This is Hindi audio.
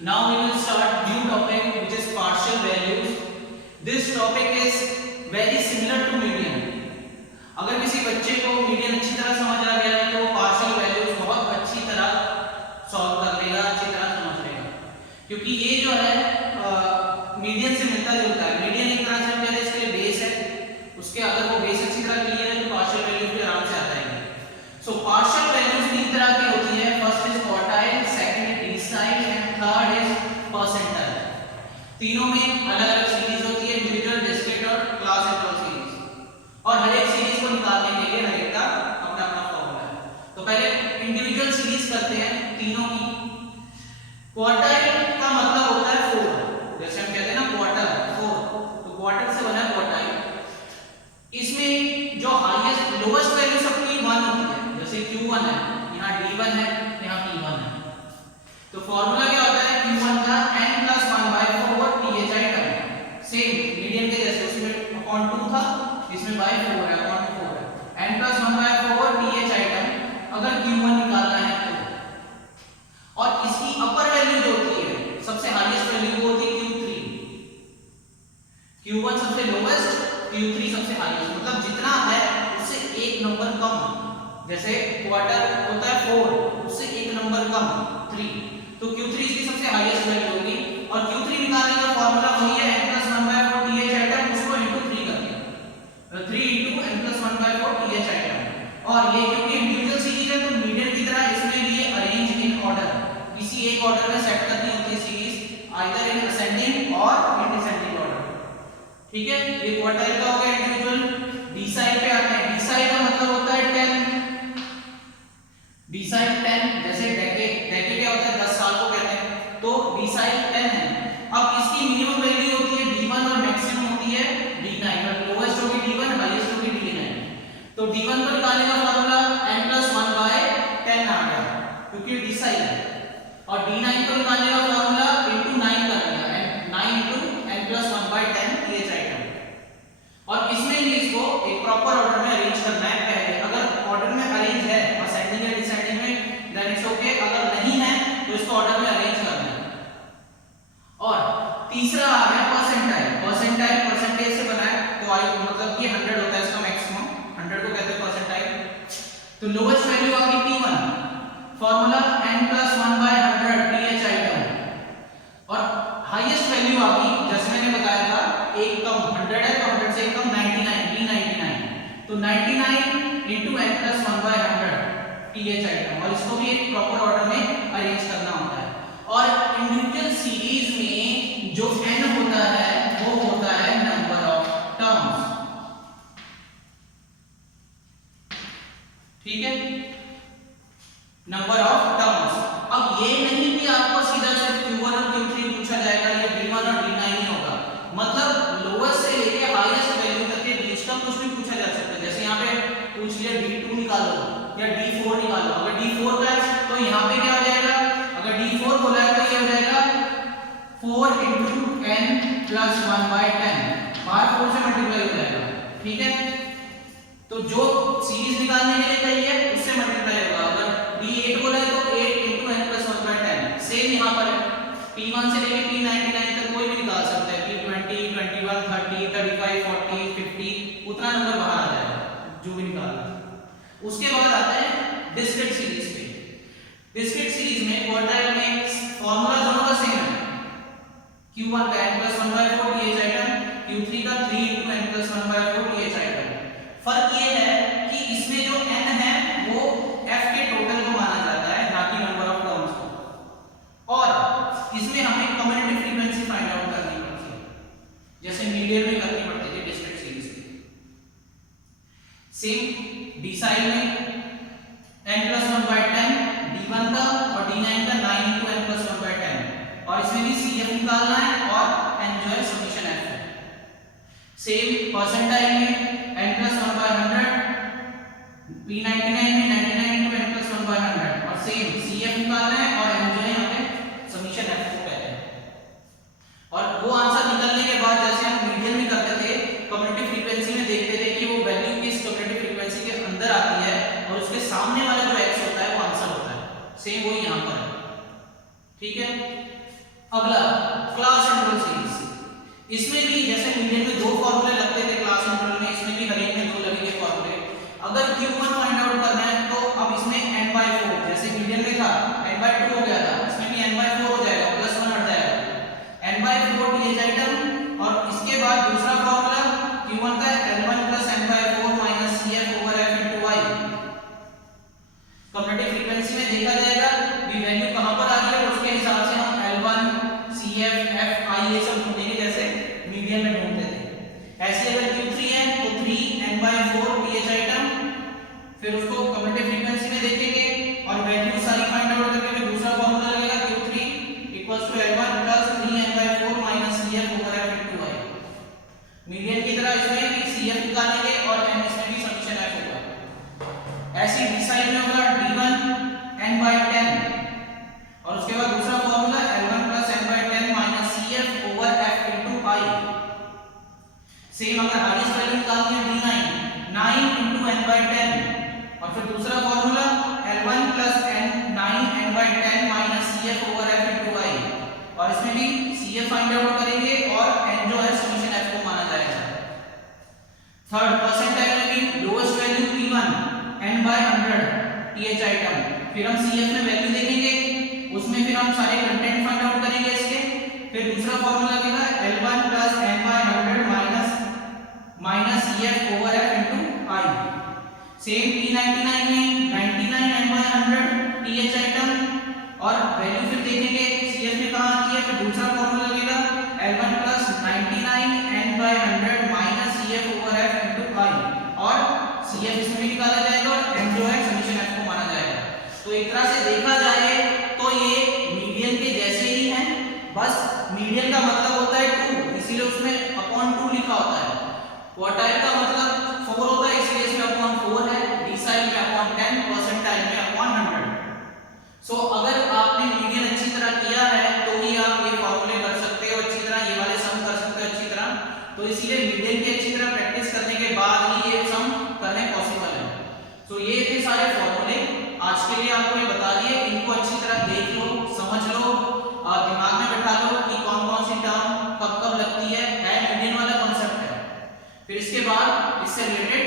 Now we will start new topic which is partial values. This topic is very similar to median. अगर किसी बच्चे को मीडियन अच्छी तरह समझ आ गया है तो पार्शियल वैल्यूज बहुत अच्छी तरह सॉल्व कर लेगा, अच्छी तरह समझ लेगा, क्योंकि ये जो है मीडियन से मिलता जुलता है। मीडियन एक तरह से हम कहते हैं इसके लिए बेस है, उसके अगर वो बेस अच्छी तरह क्लियर है तो पार्शियल वैल्यूज भी आराम से आ जाएंगे। सो पार्शियल वैल्यूज तीन तरह की होती है, first is quartile, second is decile and third is percentile. तीनों में अलग अलग सीरीज होती है, इंडिविजुअल, डिस्क्रीट और क्लास इंटरवल सीरीज, और हर एक सीरीज को निकालने के लिए हर एक का अपना अपना फॉर्मूला है। तो पहले इंडिविजुअल सीरीज करते हैं तीनों की। क्वार्टाइल का मतलब होता है 4, जैसे हम कहते हैं ना क्वार्टर 4, तो क्वार्टर से बना क्वार्टाइल। इसमें जो हाईएस्ट लोएस्ट वैल्यू सबकी 1 होती है, जैसे Q1 है, यहाँ D1 है, यहाँ P1 है। तो फॉर्मूला क्या होता है, Q1 का n+1/4 THI term, same median के जैसे, उसमें अपॉन 2 था, इसमें बाय 4 है, अपॉन 4 है, n+1/4 THI टर्म अगर Q1 निकालना है तो। और इसकी अपर वैल्यू जो होती है, सबसे हाईएस्ट वैल्यू वो होती है Q3, Q1 सबसे लोएस्ट, Q3 सबसे हाईएस्ट, मतलब जितना है उससे एक नंबर कम। जैसे क्वार्टर होता है 4, उससे एक नंबर कम 3, तो Q3 इसकी सबसे हाईएस्ट वैल्यू होगी। और Q3 निकालने का फॉर्मूला वही है n+1/4 THI टर्म, उसको into 3 कर दिया, 3 into n+1/4 THI टर्म। और ये क्योंकि इंडिविजुअल सीरीज है तो मीडियन की तरह इसमें भी अरेंज इन ऑर्डर, किसी एक ऑर्डर में सेट करनी होती है सीरीज, आइदर इन असेंडिंग और इन डिसेंडिंग ऑर्डर। ठीक है, ये क्वार्टाइल का हो गया इंडिविजुअल। डिसाइल पे आते हैं। डिसाइल का मतलब होता है 10, डिसाइल 10, जैसे डेकेड, डेकेड क्या होता है 10 साल को कहते हैं, तो डिसाइल 10 है। अब इसकी मिनिमम वैल्यू होती है D1 और मैक्सिमम होती है D9, मतलब लोएस्ट होगी D1, हाईएस्ट होगी D9। तो D1 को निकालने का फार्मूला n+1/10 आ गया, क्योंकि डिसाइल है, और D9 को निकालने का फार्मूला into 9 कर दिया, 9 into n+1/10 THI टर्म। और इसमें भी इसको एक प्रॉपर ऑर्डर में अरेंज करना है पहले। अगर ऑर्डर में अरेंज है असेंडिंग या डिसेंडिंग में देन इट्स ओके, अगर नहीं है तो इसको ऑर्डर में अरेंज करना है। और तीसरा आ गया परसेंटाइल। परसेंटाइल परसेंटेज से बना है, तो आई मतलब ये 100 होता है इसका मैक्सिमम, 100 को कहते हैं परसेंटाइल। तो लोएस्ट वैल्यू आ गई P1, formula n+1/100 THI term. और हाईएस्ट वैल्यू आ गई, जैसे मैंने बताया था, एक कम 100 है तो 100 से एक कम 99, P99, तो 99 into n+1/100 THI टर्म। और इसको भी एक प्रॉपर ऑर्डर में अरेंज करना होता है। और इंडिविजुअल सीरीज में जो n होता है वो होता है नंबर ऑफ टर्म्स। ठीक है, नंबर ऑफ टर्म्स। अब ये नहीं कि आपको सीधा सिर्फ Q1 और Q3 पूछा जाएगा, ये D1 और D9 ही होगा, मतलब लोएस्ट से लेके हाईएस्ट वैल्यू तक के बीच का कुछ भी पूछा जा सकता है। जैसे यहाँ पे पूछ लिया D2 निकालो या D4 निकालो, अगर D4 का है तो यहाँ पे क्या हो जाएगा, अगर D4 बोला है तो ये हो जाएगा 4 into n+1/10, बार 4 से मल्टीप्लाई हो जाएगा। ठीक है, तो जो सीरीज निकालने के लिए चाहिए उससे मल्टीप्लाई होगा। अगर D8 बोला है तो 8 into n+1/10, सेम यहाँ पर है, P1 से लेके P99 तक कोई भी निकाल सकता है, P20, 21, 30, 35, 40, 50, उतना नंबर बाहर आ जाएगा जो भी निकालना है। उसके बाद आता है डिस्क्रीट सीरीज पे। डिस्क्रीट सीरीज में क्वार्टाइल में फॉर्मूला दोनों का सेम है, Q1 का n+1/4 THI टर्म, Q3 का 3 into n+1/4 THI टर्म। फर्क ये है कि इसमें जो n है वो f के टोटल को माना जाता है, ना कि नंबर ऑफ टर्म्स को। और इसमें हमें कम्युटेटिव फ्रीक्वेंसी फाइंड आउट करनी पड़ती है, जैसे मीडियन में करनी पड़ती थी डिस्क्रीट सीरीज में। सेम डिसाइल में n+1/10 D1 का और D9 का 9 into n+1/10, और इसमें भी CF निकालना है और n जो है समीशन f है। सेम परसेंटाइल में n+1/100, P99 में 99 into n+1/100, और सेम CF निकालना है और n जो है यहाँ पे समीशन f को कहते हैं। और वो आंसर निकलने के बाद जैसे हम मीडियन में करते थे, कम्युटेटिव फ्रीक्वेंसी में देखते थे कि वो वैल्यू किस कम्युटेटिव फ्रीक्वेंसी के अंदर आती है और उसके सामने वाला जो x होता है वो आंसर होता है, सेम वही यहाँ पर है। ठीक है, जैसे मीडियन में 2 फॉर्मूले लगते थे क्लास इंटरवल में, इसमें भी हर एक में 2 लगेंगे फॉर्मूले। अगर Q1 फाइंड आउट करना है तो अब इसमें n/4, जैसे मीडियन में था n/2 हो गया था, इसमें भी n/4 हो जाएगा, +1 हट जाएगा, n/4 pH आइटम। और इसके बाद दूसरा फॉर्मूला Q1 का L1 + n/4 - CF/F * I। Community frequency में देखा जाएगा कि वैल्यू कहां पर आ रही है, उसके हिसाब से हम L1 CF F I ये सब ढूंढेंगे जैसे मीडियन में ढूंढते थे। ऐसे अगर Q3 है तो 3n/4 pH आइटम, फिर उसको कम्युनिटी फ्रीक्वेंसी में देखेंगे और वैल्यू सारी फाइंड आउट करके फिर दूसरा फार्मूला लगेगा Q3 = L1 + 3n/4 - CF/F * I। Median की तरह इसमें भी CF निकालेंगे और n इसमें भी समीशन F होगा। ऐसे डी साइड में होगा D1 n/10 और उसके बाद दूसरा formula L1 + n/10 - CF/F * I। Same अगर हाईएस्ट वैल्यू निकालनी है D9 9 * n/10 और फिर दूसरा formula L1 + n9n/10 - CF/F * I। और इसमें भी CF फाइंड आउट करेंगे और n जो है समीशन F को माना जाएगा। थर्ड परसेंटाइल में भी lowest value P1 n/100 pH item, फिर हम CF में वैल्यू देखेंगे, उसमें फिर हम सारे कंटेंट फाइंड आउट करेंगे इसके। फिर दूसरा फार्मूला लगेगा L1 + n/100 - CF/F * I। Same P99 में 99 n/100 pH आइटम और वैल्यू फिर देखेंगे CF में कहां आती है, फिर दूसरा फार्मूला लगेगा L1 + 99 n/100 - CF/F * I। और CF इसमें भी निकाला जाएगा और n जो है समीशन F को माना जाएगा। तो एक तरह से देखा जाए तो ये मीडियन के जैसे ही हैं, बस मीडियन का मतलब होता है 2, इसीलिए उसमें /2 लिखा होता है। क्वार्टाइल का मतलब 4 होता है, इसलिए इसमें /4 है, डिसाइल में /10, परसेंटाइल में /100। सो अगर आपने मीडियन अच्छी तरह किया है तो ही आप ये फॉर्मूले कर सकते हो, अच्छी तरह ये वाले सम कर सकते हो अच्छी तरह। तो इसीलिए मीडियन की अच्छी तरह प्रैक्टिस करने के बाद ही ये सम करने पॉसिबल है। तो ये थे सारे फॉर्मूले, आज के लिए आपको ये बता दिए, इनको अच्छी तरह देख लो, समझ लो और दिमाग में बैठा लो कि कौन कौन सी टर्म कब कब लगती है मीडियन वाला कॉन्सेप्ट है। फिर इसके बाद इससे रिलेटेड